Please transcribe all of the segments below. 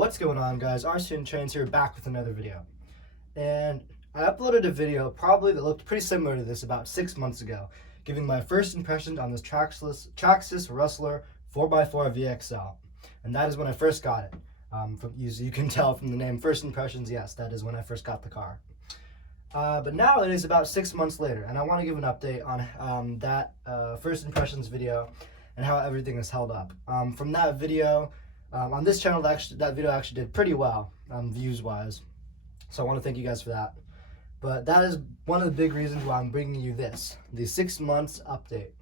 What's going on, guys? RC Trains here, back with another video. And I uploaded a video probably that looked pretty similar to this about 6 months ago, giving my first impressions on this Traxxas Rustler 4x4 VXL. And that is when I first got it. You can tell from the name, first impressions, yes, that is when I first got the car. But now it is about 6 months later, and I want to give an update on that first impressions video and how everything has held up. From that video, on this channel, that video actually did pretty well, views-wise. So I want to thank you guys for that. But that is one of the big reasons why I'm bringing you the 6 months update.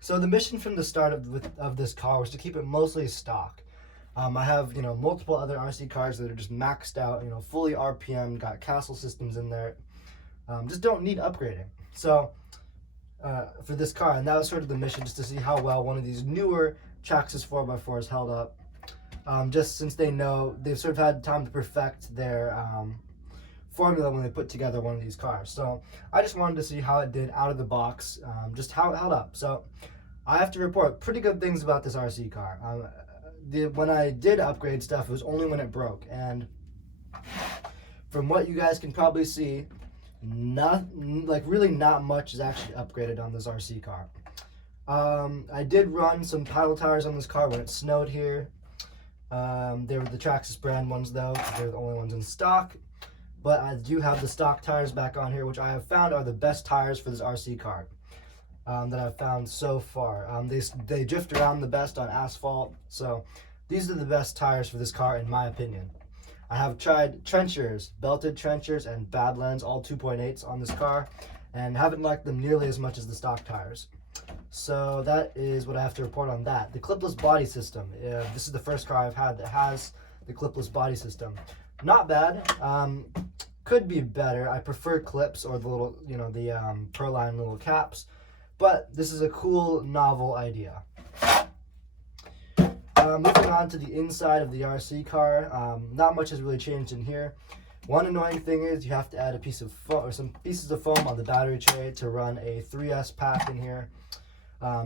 So the mission from the start of this car was to keep it mostly stock. I have, multiple other RC cars that are just maxed out, fully RPM, got castle systems in there. Just don't need upgrading. So for this car, and that was sort of the mission, just to see how well one of these newer Traxxas 4x4s held up. Just since they've sort of had time to perfect their formula when they put together one of these cars. So I just wanted to see how it did out of the box, just how it held up. So I have to report pretty good things about this RC car. When I did upgrade stuff, it was only when it broke, and from what you guys can probably see, really not much is actually upgraded on this RC car. I did run some paddle tires on this car when it snowed here. They were the Traxxas brand ones though, they're the only ones in stock. But I do have the stock tires back on here, which I have found are the best tires for this RC car that I've found so far. They drift around the best on asphalt, so these are the best tires for this car in my opinion. I have tried trenchers, belted trenchers, and Badlands, all 2.8s on this car, and haven't liked them nearly as much as the stock tires. So that is what I have to report on that. The clipless body system. This is the first car I've had that has the clipless body system. Not bad. Could be better. I prefer clips or the little, the Perline little caps. But this is a cool, novel idea. Moving on to the inside of the RC car. Not much has really changed in here. One annoying thing is you have to add a piece of foam or some pieces of foam on the battery tray to run a 3S pack in here.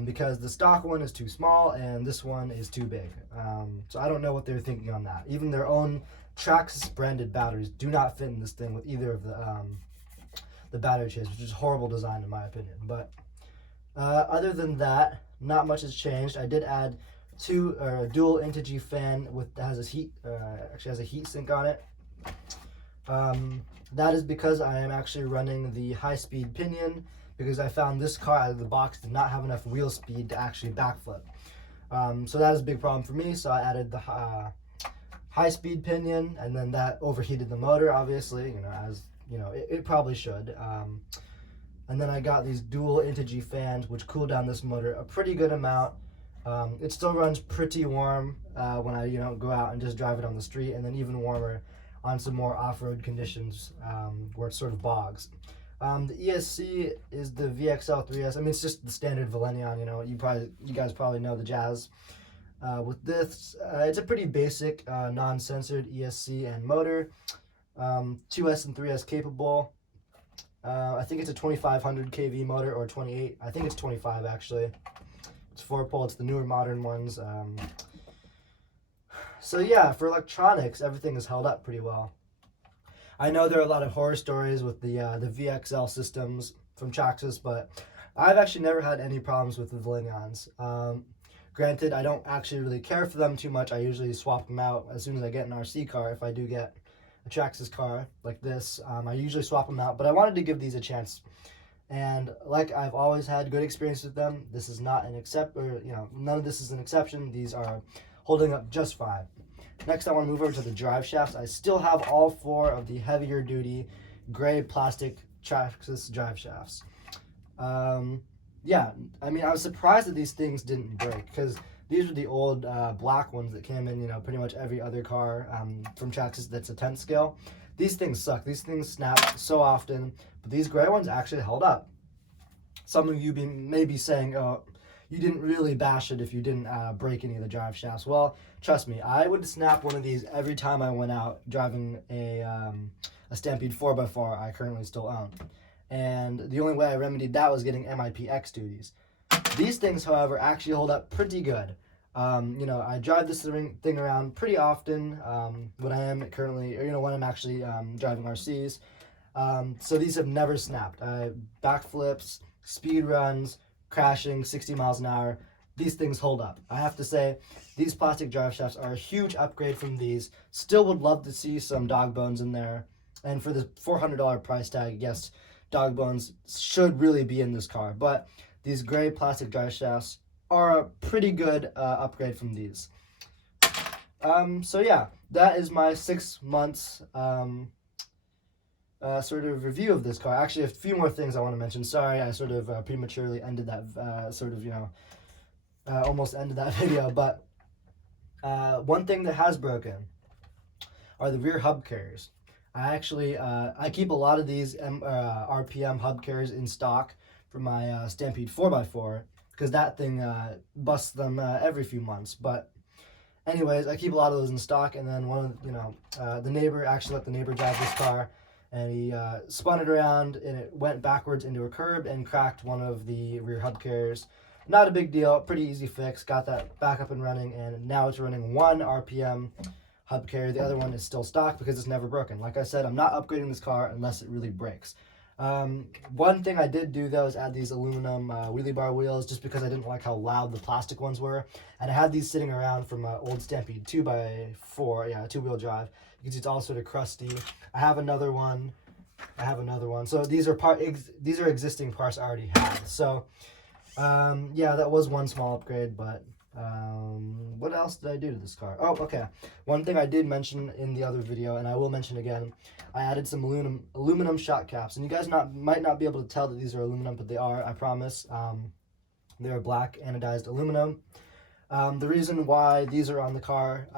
Because the stock one is too small and this one is too big. So I don't know what they're thinking on that. Even their own Traxxas branded batteries do not fit in this thing with either of the battery trays, which is horrible design in my opinion. But other than that, not much has changed. I did add a dual Integy fan that has a heat sink on it. That is because I am actually running the high-speed pinion, because I found this car out of the box did not have enough wheel speed to actually backflip. So that is a big problem for me, so I added the high-speed pinion, and then that overheated the motor, obviously, it probably should. And then I got these dual Integy fans, which cool down this motor a pretty good amount. It still runs pretty warm when I go out and just drive it on the street, and then even warmer on some more off-road conditions where it sort of bogs. The ESC is the VXL 3S. I mean, it's just the standard Valenion, you guys probably know the jazz. With this, it's a pretty basic, non-censored ESC and motor. 2S and 3S capable. I think it's a 2500 kV motor or 28. I think it's 25 actually. It's 4-pole, it's the newer modern ones. So yeah, for electronics, everything is held up pretty well. I know there are a lot of horror stories with the VXL systems from Traxxas, but I've actually never had any problems with the Valenions. Granted, I don't actually really care for them too much. I usually swap them out as soon as I get an RC car. If I do get a Traxxas car like this, I usually swap them out, but I wanted to give these a chance. And like I've always had good experience with them, this is not an none of this is an exception. These are holding up just fine. Next, I want to move over to the drive shafts. I still have all 4 of the heavier duty gray plastic Traxxas drive shafts. Yeah, I mean, I was surprised that these things didn't break, because these were the old black ones that came in, pretty much every other car from Traxxas that's a 10 scale. These things suck. These things snap so often, but these gray ones actually held up. Some of you may be saying, oh, you didn't really bash it if you didn't break any of the drive shafts. Well, trust me, I would snap one of these every time I went out driving a Stampede 4x4 I currently still own. And the only way I remedied that was getting MIPX duties. These things, however, actually hold up pretty good. You know, I drive this thing around pretty often when I am currently, or, you know, when I'm actually driving RCs. So these have never snapped. Backflips, speed runs, crashing 60 miles an hour. These things hold up. I have to say, these plastic drive shafts are a huge upgrade from these. Still would love to see some dog bones in there. And for the $400 price tag, yes, dog bones should really be in this car. But these gray plastic drive shafts are a pretty good upgrade from these. So yeah, that is my 6 months sort of review of this car. Actually, a few more things I want to mention. Sorry, I sort of prematurely ended that sort of, you know, almost ended that video. But one thing that has broken are the rear hub carriers. I keep a lot of these RPM hub carriers in stock for my Stampede 4x4 because that thing busts them every few months. But anyways, I keep a lot of those in stock, and then the neighbor actually let the neighbor drive this car, and he spun it around and it went backwards into a curb and cracked one of the rear hub carriers. Not a big deal, pretty easy fix. Got that back up and running, and now it's running one RPM hub carrier. The other one is still stock because it's never broken. Like I said, I'm not upgrading this car unless it really breaks. One thing I did do though is add these aluminum wheelie bar wheels just because I didn't like how loud the plastic ones were. And I had these sitting around from an old Stampede 2x4, yeah, 2-wheel drive. You can see it's all sort of crusty. I have another one. So these are existing parts I already have. So yeah, that was one small upgrade, but what else did I do to this car? Oh, okay. One thing I did mention in the other video, and I will mention again, I added some aluminum shock caps. And you guys might not be able to tell that these are aluminum, but they are, I promise. They're black anodized aluminum. The reason why these are on the car,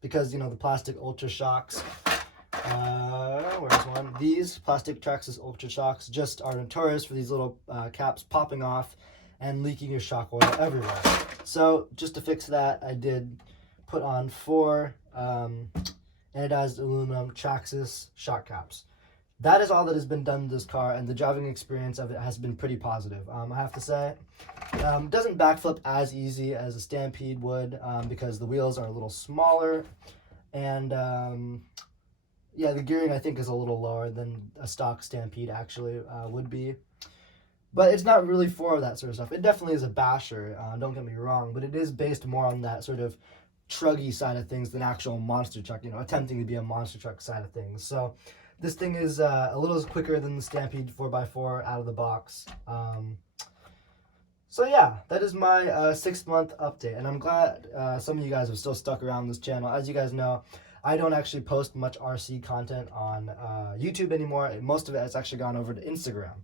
because, you know, the plastic Ultra Shocks, where's one? These plastic Traxxas Ultra Shocks just are notorious for these little caps popping off and leaking your shock oil everywhere. So just to fix that, I did put on 4 anodized aluminum Traxxas shock caps. That is all that has been done to this car, and the driving experience of it has been pretty positive. I have to say, it doesn't backflip as easy as a Stampede would because the wheels are a little smaller, and yeah, the gearing I think is a little lower than a stock Stampede actually would be. But it's not really for that sort of stuff. It definitely is a basher, don't get me wrong, but it is based more on that sort of truggy side of things than actual monster truck, you know, attempting to be a monster truck side of things. So this thing is a little quicker than the Stampede 4x4 out of the box. So yeah, that is my 6-month update, and I'm glad some of you guys have still stuck around this channel. As you guys know, I don't actually post much RC content on YouTube anymore. Most of it has actually gone over to Instagram.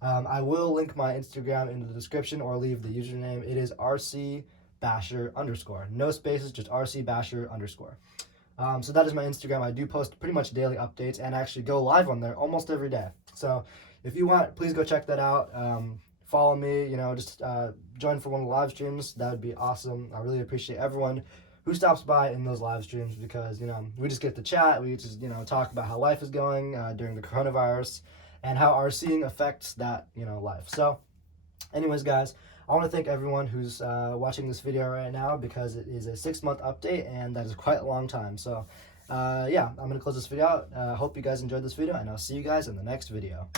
I will link my Instagram in the description or leave the username. It is RCBasher_. No spaces, just RCBasher_. So that is my Instagram. I do post pretty much daily updates and actually go live on there almost every day. So if you want, please go check that out. Follow me, you know, just join for one of the live streams. That would be awesome. I really appreciate everyone who stops by in those live streams because, you know, we just get to chat. We just, you know, talk about how life is going during the coronavirus and how our seeing affects that, you know, life. So anyways, guys, I want to thank everyone who's watching this video right now because it is a 6-month update, and that is quite a long time. So yeah, I'm going to close this video out. Hope you guys enjoyed this video, and I'll see you guys in the next video.